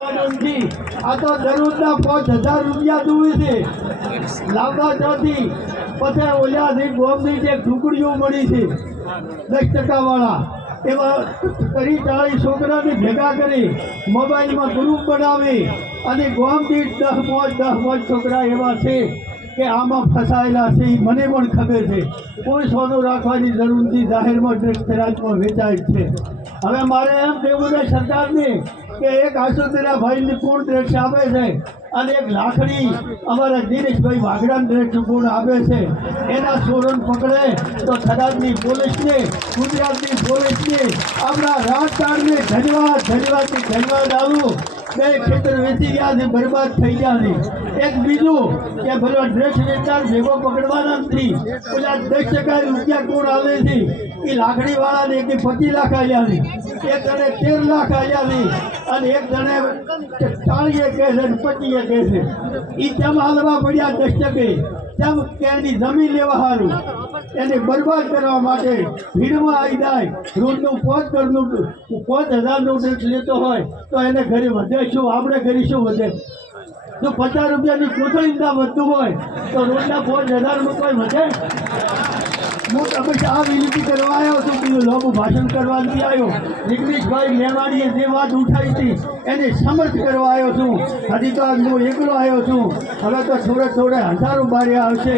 આ તો દરરોજના 5000 રૂપિયા જોવે છે લાંબા ત્યાંથી પછી ઓલ્યાથી ગોમની જે ટુકડીઓ મળી છે 10% વાળા એવા કરી 40 છોકરાને ભેગા કરી મોબાઈલમાં ગ્રુપ બનાવી અને ગોમથી 10 છોકરા એવા છે કે આમાં ફસાયેલા છે મને પણ ખબર છે કોઈ સોનું રાખવાની જરૂર નથી જાહેરમાં ડ્રગ્સ ફેરાજમાં વેચાય છે હવે મારે એમ કહેવું છે સરકારને કે એક આસુદરા ભાઈને પૂર્ણ ડ્રગ્સ આપે છે અને એક લાખણી અમારા દિનેશભાઈ વાઘડાને ડ્રગ્સ પૂર્ણ આપે છે એના ચોરોને પકડે તો થરાદની પોલીસને ગુજરાતની પોલીસને આપણા રાજકારણને ધન્યવાદ આવું બે ખેતર વેચી ગયા છે બરબાદ થઈ ગયા છે એક બીજું કે ભલો ડ્રગ્સ વેચાણ ભેગો પકડવાના નથી પેલા 10% રૂપિયા કોણ આવે છે એ લાકડીવાળાને એક 25 લાખ આવ્યા છે એક જણે 13 લાખ આવ્યા છે અને એક જણે 40 કહે છે 25 કહે છે એ તેમ હાલવા પડ્યા 10% તેમ કે એની જમીન લેવા સારું એને બરબાદ કરવા માટે ભીડમાં આવી જાય રોજનું 5,000નું ડ્રગ્સ લેતો હોય તો એને ઘરે વધે શું આપણે ઘરે શું વધે જો 50 રૂપિયાની કોથળી ના વધતું હોય તો રોજના 5,000નું કોઈ વધે હું તમે આ વિનંતી કરવા આવ્યો છું બીજું લાંબુ ભાષણ કરવા નથી આવ્યો જગદીશભાઈ મેવાણીએ જે વાત ઉઠાવી હતી એને સમર્થ કરવા આવ્યો છું હજી તો હું એકલો આવ્યો છું હવે તો થોડે હજારો બારે આવશે